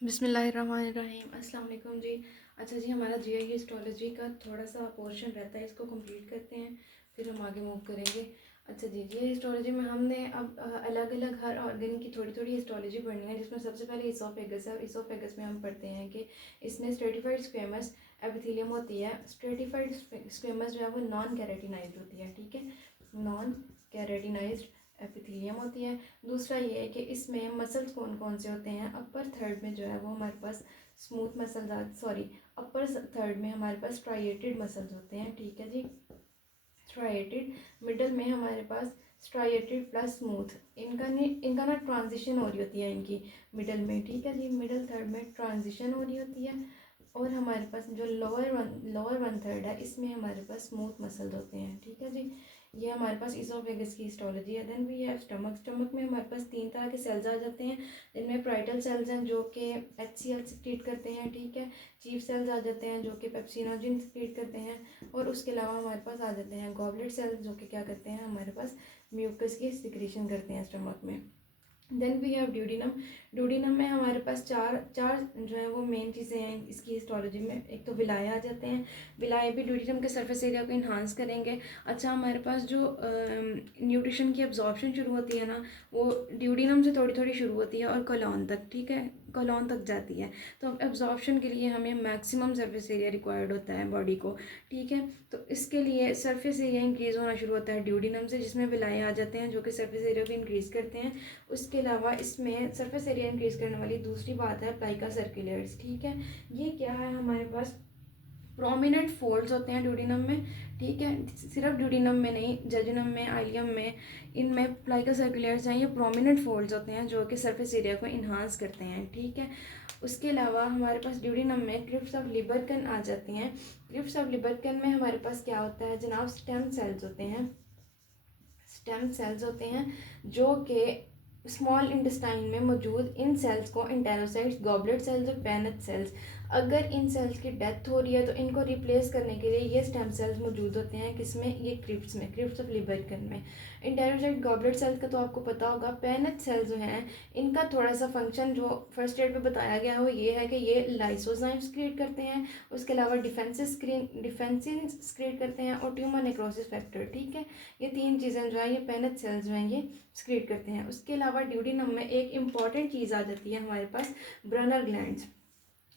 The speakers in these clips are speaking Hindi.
बिस्मिल्लाहिर्रहमानिर्रहीम। अस्सलाम वालेकुम जी। अच्छा जी, हमारा जीआई हिस्टोलॉजी का थोड़ा सा पोर्शन रहता है, इसको कंप्लीट करते हैं फिर हम आगे मूव करेंगे। अच्छा जी, जीआई हिस्टोलॉजी में हमने अब अलग अलग हर ऑर्गन की थोड़ी थोड़ी हिस्टोलॉजी पढ़नी है, जिसमें सबसे पहले इसोफेगस है। और इसोफेगस में हम पढ़ते हैं कि इसमें स्ट्रेटिफाइड स्क्वेमस एपिथेलियम होती है। स्ट्रेटिफाइड स्क्वेमस जो है वो नॉन कैरेटिनाइज्ड होती है, ठीक है, नॉन कैरेटिनाइज्ड एपिथेलियम होती है। दूसरा ये है कि इसमें मसल्स कौन कौन से होते हैं। अपर थर्ड में जो है वो हमारे पास स्मूथ मसल, सॉरी, अपर थर्ड में हमारे पास स्ट्राइएटेड मसल्स होते हैं, ठीक है जी, स्ट्राइएटेड। मिडल में हमारे पास स्ट्राइएटेड प्लस स्मूथ, इनका ना ट्रांजिशन हो रही होती है इनकी मिडल में, ठीक है जी, मिडल थर्ड में ट्रांजिशन हो रही होती है। और हमारे पास जो लोअर वन थर्ड है, इसमें हमारे पास स्मूथ मसल्स होते हैं, ठीक है जी। ये हमारे पास इसोफेगस की हिस्टोलॉजी है। Then we have stomach. Stomach में हमारे पास 3 तरह के सेल्स आ जाते हैं, जिनमें पाराइटल सेल्स हैं जो कि HCl सिक्रीट करते हैं, ठीक है। चीफ सेल्स आ जाते हैं जो कि पेप्सिनोजेन सिक्रीट करते हैं। और उसके अलावा हमारे पास आ जाते हैं गॉबलेट सेल्स जो कि क्या करते हैं, हमारे पास म्यूकस की सिक्रीशन करते हैं स्टमक में। Then we have duodenum. Duodenum में हमारे पास चार चार जो है वो मेन चीज़ें हैं इसकी हिस्टोलॉजी में। एक तो विलाय आ जाते हैं, विलाय भी ड्यूडिनम के सरफेस एरिया को इन्हांस करेंगे। अच्छा, हमारे पास जो न्यूट्रिशन की एब्जॉर्प्शन शुरू होती है ना, वो ड्यूडिनम से थोड़ी थोड़ी शुरू होती है और कोलॉन तक, ठीक है, कोलॉन तक जाती है। तो एब्जॉर्प्शन के लिए हमें मैक्सिमम सरफेस एरिया रिक्वायर्ड होता है बॉडी को, ठीक है। तो इसके लिए सरफेस एरिया इंक्रीज़ होना शुरू होता है ड्यूडिनम से, जिसमें विलाय आ जाते हैं जो कि सरफेस एरिया को इंक्रीज़ करते हैं। उसके अलावा इसमें सरफेस एरिया इंक्रीज़ करने वाली दूसरी बात है प्लाइका सर्कुलेट्स, ठीक है। ये क्या है, हमारे पास प्रोमिनेंट फोल्ड्स होते हैं ड्यूडिनम में, ठीक है। सिर्फ ड्यूडिनम में नहीं, जजुनम में, आइलियम में, इनमें प्लाइका सर्कुलेट्स हैं। ये प्रोमिनेंट फोल्ड्स होते हैं जो कि सरफेस एरिया को इन्हांस करते हैं, ठीक है। उसके अलावा हमारे पास ड्यूडिनम में क्रिप्स ऑफ लिबर्कन आ जाती हैं। क्रिप्स ऑफ लिबर्कन में हमारे पास क्या होता है जनाब, स्टेम सेल्स होते हैं। स्टेम सेल्स होते हैं जो कि स्मॉल इंटेस्टाइन में मौजूद इन सेल्स को इंटेरोसाइट्स, गॉबलेट सेल्स और पेनेट सेल्स, अगर इन सेल्स की डेथ हो रही है तो इनको रिप्लेस करने के लिए ये स्टेम सेल्स मौजूद होते हैं, किसमें, ये क्रिप्स में, क्रिप्स ऑफ लिबर्कन में। इंटेरोसाइट गॉबलेट सेल्स का तो आपको पता होगा। पेनेट सेल्स जो हैं, इनका थोड़ा सा फंक्शन जो फर्स्ट एड में बताया गया है वो ये है कि ये लाइसोजाइम्स क्रिएट करते हैं। उसके अलावा डिफेंसिन क्रिएट करते हैं और ट्यूमर नेक्रोसिस फैक्टर, ठीक है। ये 3 चीज़ें जो है ये पेनेट सेल्स जो हैं ये सिक्रीट करते हैं। उसके अलावा ड्यूडिनम में एक इम्पॉर्टेंट चीज़ आ जाती है हमारे पास, ब्रनर ग्लैंड्स,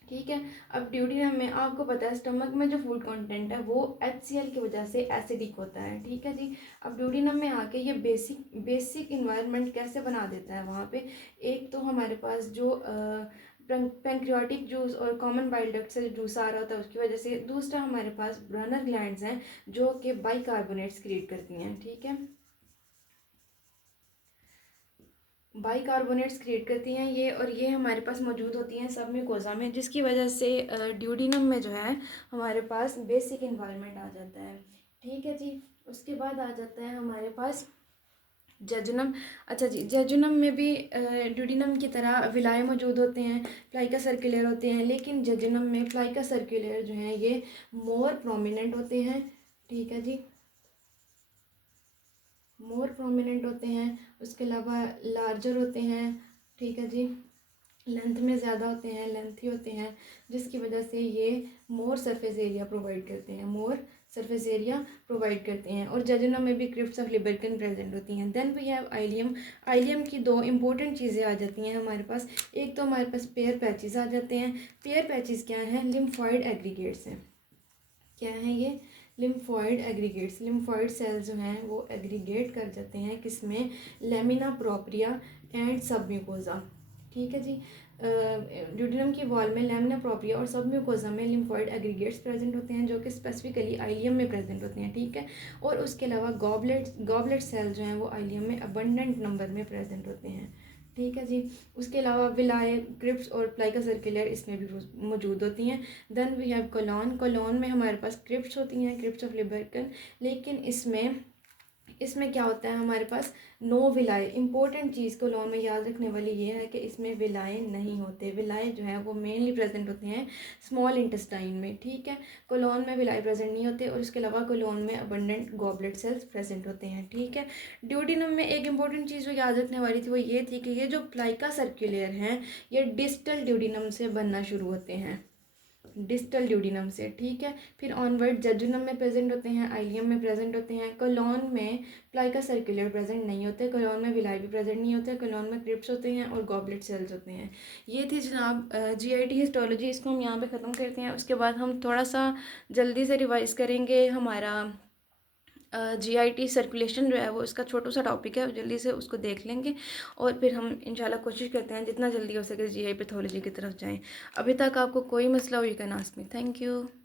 ठीक है। अब ड्यूडिनम में आपको पता है स्टमक में जो फूड कंटेंट है वो HCl की वजह से एसिडिक होता है, ठीक है जी। अब ड्यूडिनम में आके ये बेसिक इन्वायरमेंट कैसे बना देता है वहाँ पे, एक तो हमारे पास जो पैंक्रियाटिक जूस और कॉमन बाइल डक्ट से जूस आ रहा होता है उसकी वजह से। दूसरा हमारे पास ब्रनर ग्लैंड्स हैं जो कि बाइकार्बोनेट्स क्रिएट करती हैं, ठीक है, बाइकार्बोनेट्स क्रिएट करती हैं ये। और ये हमारे पास मौजूद होती हैं सब म्यूकोजा में, जिसकी वजह से ड्यूडिनम में जो है हमारे पास बेसिक इन्वायरमेंट आ जाता है, ठीक है जी। उसके बाद आ जाता है हमारे पास जेजुनम। अच्छा जी, जेजुनम में भी ड्यूडिनम की तरह विलाय मौजूद होते हैं, प्लाइका सर्कुलर होते हैं, लेकिन जेजुनम में प्लाइका सर्कुलर जो हैं ये मोर प्रोमिनेंट होते हैं, ठीक है जी, मोर प्रोमिनेंट होते हैं। उसके अलावा लार्जर होते हैं, ठीक है जी, लेंथ में ज़्यादा होते हैं, लेंथी होते हैं, जिसकी वजह से ये मोर सरफेस एरिया प्रोवाइड करते हैं, मोर सरफेस एरिया प्रोवाइड करते हैं। और जेजुनम में भी क्रिप्स ऑफ लिबर्कन प्रेजेंट होती हैं। Then we have ileum. Ileum की 2 इंपॉर्टेंट चीज़ें आ जाती हैं हमारे पास। एक तो हमारे पास पेयर पैचेस आ जाते हैं। पेयर पैचेस क्या हैं, लिम्फॉइड एग्रीगेट्स हैं। क्या हैं ये, लिम्फॉइड एग्रीगेट्स। लिम्फॉइड सेल्स जो हैं वो एग्रीगेट कर जाते हैं किसमें, लेमिना प्रोप्रिया एंड सबम्यूकोजा, ठीक है जी। ड्यूडिनम की वॉल में लेमिना प्रोप्रिया और सबम्यूकोजा में लिम्फॉइड एग्रीगेट्स प्रेजेंट होते हैं जो कि स्पेसिफिकली आइलियम में प्रेजेंट होते हैं, ठीक है। और उसके अलावा गॉबलेट सेल्स जो हैं वो आइलियम में अबंडेंट नंबर में प्रेजेंट होते हैं, ठीक है जी। उसके अलावा विलाय, क्रिप्स और प्लाइका सर्कुलर इसमें भी मौजूद होती हैं। Then we have colon. Colon में हमारे पास क्रिप्स होती हैं, क्रिप्स ऑफ लिबर्कन, लेकिन इसमें इसमें क्या होता है हमारे पास, नो विलाए। इंपॉर्टेंट चीज़ कोलोन में याद रखने वाली ये है कि इसमें विलाए नहीं होते। विलाए जो है वो मेनली प्रेजेंट होते हैं स्मॉल इंटेस्टाइन में, ठीक है। कोलोन में विलाए प्रेजेंट नहीं होते, और इसके अलावा कोलोन में अबंडेंट गॉबलेट सेल्स प्रेजेंट होते हैं, ठीक है। ड्यूडिनम में एक इंपॉर्टेंट चीज़ जो याद रखने वाली थी वो ये थी कि ये जो प्लाइका सर्कुलेयर हैं ये डिस्टल ड्यूडिनम से बनना शुरू होते हैं, डिस्टल ड्यूडिनम से, ठीक है। फिर ऑनवर्ड जजुनम में प्रेजेंट होते हैं, आइलियम में प्रेजेंट होते हैं। कोलोन में प्लाइका सर्कुलर प्रेजेंट नहीं होते, कोलोन में विलाई भी प्रेजेंट नहीं होते, कोलोन में क्रिप्स होते हैं और गॉबलेट सेल्स होते हैं। ये थी जनाब जीआईटी हिस्टोलॉजी, इसको हम यहाँ पे ख़त्म करते हैं। उसके बाद हम थोड़ा सा जल्दी से रिवाइज करेंगे हमारा जीआईटी सर्कुलेशन जो है वो इसका छोटा सा टॉपिक है, जल्दी से उसको देख लेंगे और फिर हम इंशाल्लाह कोशिश करते हैं जितना जल्दी हो सके जीआई पैथोलॉजी की तरफ जाएं। अभी तक आपको कोई मसला हो you can ask me. Thank you.